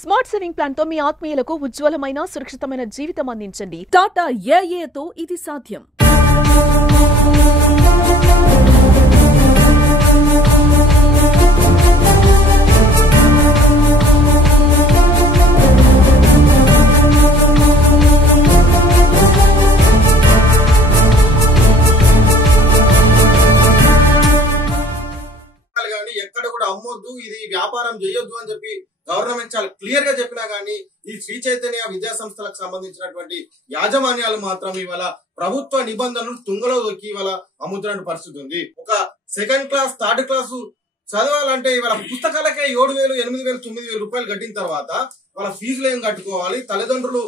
Smart saving plan తో మీ ఆత్మీయులకు ఉజ్వలమైన సురక్షితమైన జీవితం అందించండి. టాటా ఏఏతో ఇది సాధ్యం. ఎక్కడ కూడా అమ్మొద్దు, ఇది వ్యాపారం చేయొద్దు అని చెప్పి గవర్నమెంట్ చాలా క్లియర్ గా చెప్పినా గానీ ఈ శ్రీ చైతన్య విద్యా సంస్థలకు సంబంధించినటువంటి యాజమాన్యాలు మాత్రం ఇవాళ ప్రభుత్వ నిబంధనలు తుంగలో దొక్కి ఇవాళ అమ్ముతున్న పరిస్థితి ఉంది. ఒక సెకండ్ క్లాస్ థర్డ్ క్లాసు చదవాలంటే ఇవాళ పుస్తకాలకే 7,000, 8,000, 9,000 రూపాయలు కట్టిన తర్వాత వాళ్ళ ఫీజులు ఏం కట్టుకోవాలి, తల్లిదండ్రులు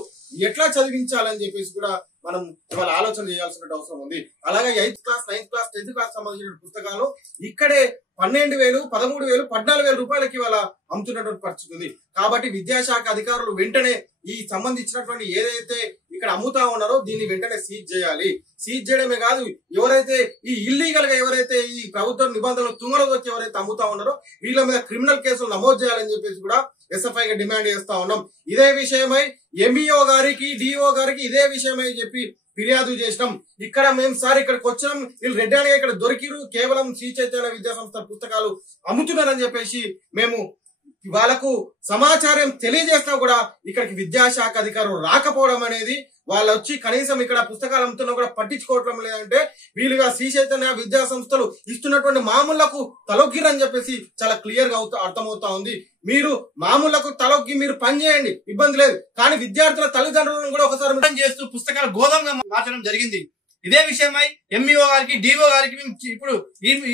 ఎట్లా చదివించాలని చెప్పేసి కూడా మనం ఇవాళ ఆలోచన చేయాల్సిన అవసరం ఉంది. అలాగే 8th class, 9th class, 10th class సంబంధించిన పుస్తకాలు ఇక్కడే 12,000, 13,000, 14,000 రూపాయలకి ఇవాళ అమ్ముతున్నటువంటి పరిస్థితి ఉంది. కాబట్టి విద్యాశాఖ అధికారులు వెంటనే ఈ సంబంధించినటువంటి ఏదైతే ఇక్కడ అమ్ముతా ఉన్నారో దీన్ని వెంటనే సీజ్ చేయాలి. సీజ్ చేయడమే కాదు, ఎవరైతే ఈ ఇల్లీగల్ గా ఎవరైతే ఈ ప్రభుత్వ నిబంధనలు తుంగలో వచ్చి ఎవరైతే అమ్ముతా ఉన్నారో వీళ్ళ మీద క్రిమినల్ కేసులు నమోదు చేయాలని చెప్పేసి కూడా ఎస్ఎఫ్ఐ గా డిమాండ్ చేస్తా ఉన్నాం. ఇదే విషయమై ఎంఈఓ గారికి, డిఓ గారికి ఇదే విషయమై చెప్పి ఫిర్యాదు చేసినాం. ఇక్కడ మేము సార్ ఇక్కడికి వచ్చినాం, వీళ్ళు రెడ్ హ్యాండ్ గా ఇక్కడ దొరికిరు, కేవలం శ్రీ చైతన్య విద్యా సంస్థ పుస్తకాలు అమ్ముతున్నారని చెప్పేసి మేము వాళ్ళకు సమాచారం తెలియజేసినా కూడా ఇక్కడికి విద్యాశాఖ అధికారులు రాకపోవడం అనేది, వాళ్ళు వచ్చి కనీసం ఇక్కడ పుస్తకాలు అమ్ముతున్నా కూడా పట్టించుకోవటం లేదంటే వీళ్ళుగా శ్రీ చైతన్య విద్యా సంస్థలు ఇస్తున్నటువంటి మామూళ్లకు తలొగ్గిరని చెప్పేసి చాలా క్లియర్ గా అర్థమవుతా ఉంది. మీరు మామూళ్లకు తలొగ్గి మీరు పని చేయండి, ఇబ్బంది లేదు, కానీ విద్యార్థుల తల్లిదండ్రులను కూడా ఒకసారి చేస్తూ పుస్తకాల గోదాంగా మార్చడం జరిగింది. ఇదే విషయమై ఎంఈఓ గారికి, డిఓ గారికి మేము ఇప్పుడు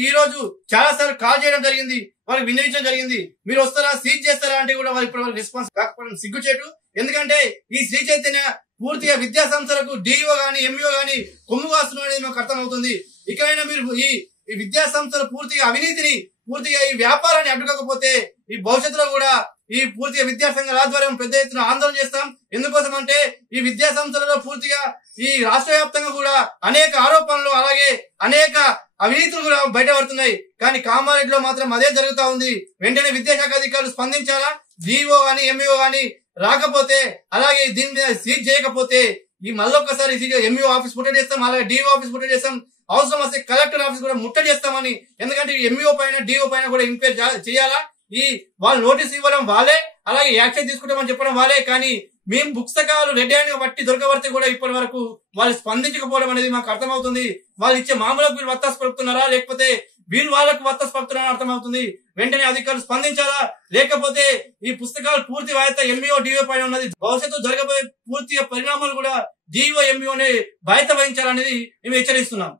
ఈ రోజు చాలా సార్లు కాల్ చేయడం జరిగింది, వాళ్ళకి వినియోగించడం జరిగింది. మీరు వస్తారా, సీజ్ చేస్తారా అంటే కూడా వాళ్ళు ఇప్పుడు రెస్పాన్స్ కాకపోవడం సిగ్గుచేటు. ఎందుకంటే ఈ శ్రీ చైతన్య పూర్తిగా విద్యా సంస్థలకు డిఓ గాని, ఎంఈఓ గాని కొమ్ము కాస్తున్నారు అనేది మాకు అర్థమవుతుంది. ఇకైనా మీరు ఈ విద్యా సంస్థలు పూర్తిగా అవినీతిని, పూర్తిగా ఈ వ్యాపారాన్ని అడ్డుకోకపోతే ఈ భవిష్యత్తులో కూడా ఈ పూర్తిగా విద్యా సంఘాల ఆధ్వర్యం పెద్ద ఎత్తున ఆందోళన చేస్తాం. ఎందుకోసం అంటే ఈ విద్యా సంస్థలలో పూర్తిగా ఈ రాష్ట్ర వ్యాప్తంగా కూడా అనేక ఆరోపణలు, అలాగే అనేక అవినీతులు కూడా బయటపడుతున్నాయి. కానీ కామారెడ్డిలో మాత్రం అదే జరుగుతా ఉంది. వెంటనే విద్యాశాఖ అధికారులు స్పందించాలా. డిఓ గాని, ఎంఈఓ గాని రాకపోతే, అలాగే దీని మీద సీజ్ చేయకపోతే ఈ మళ్ళొక్కసారి ఎంఈఓ ఆఫీస్ ముట్టడి చేస్తాం, అలాగే డిఓ ఆఫీస్ ముట్టడి చేస్తాం, అవసరం వస్తే కలెక్టర్ ఆఫీస్ కూడా ముట్టడి చేస్తామని. ఎందుకంటే ఎంఈఓ పైన, డిఓ పైన కూడా ఎంక్వైరీ చేయాలా. ఈ వాళ్ళు నోటీస్ ఇవ్వడం వాళ్ళే, అలాగే యాక్షన్ తీసుకుంటామని చెప్పడం వాళ్ళే, కానీ మేము పుస్తకాలు రెడ్ హ్యాండ్ గా పట్టి దొరకబడితే కూడా ఇప్పటి వరకు వాళ్ళు స్పందించకపోవడం అనేది మాకు అర్థమవుతుంది. వాళ్ళు ఇచ్చే మామూలుకు వీళ్ళు వత్తాసు పలుకుతున్నారా, లేకపోతే వీళ్ళు వాళ్ళకు వత్తాసు పలుకుతున్నారా అర్థమవుతుంది. వెంటనే అధికారులు స్పందించాలా, లేకపోతే ఈ పుస్తకాలు పూర్తి బాధ్యత ఎంఈఓ, డిఓ పైన ఉన్నది. భవిష్యత్తు జరగబోయే పూర్తిగా పరిణామాలు కూడా డిఓ, ఎంఈఓనే బాధ్యత వహించాలనేది మేము హెచ్చరిస్తున్నాం.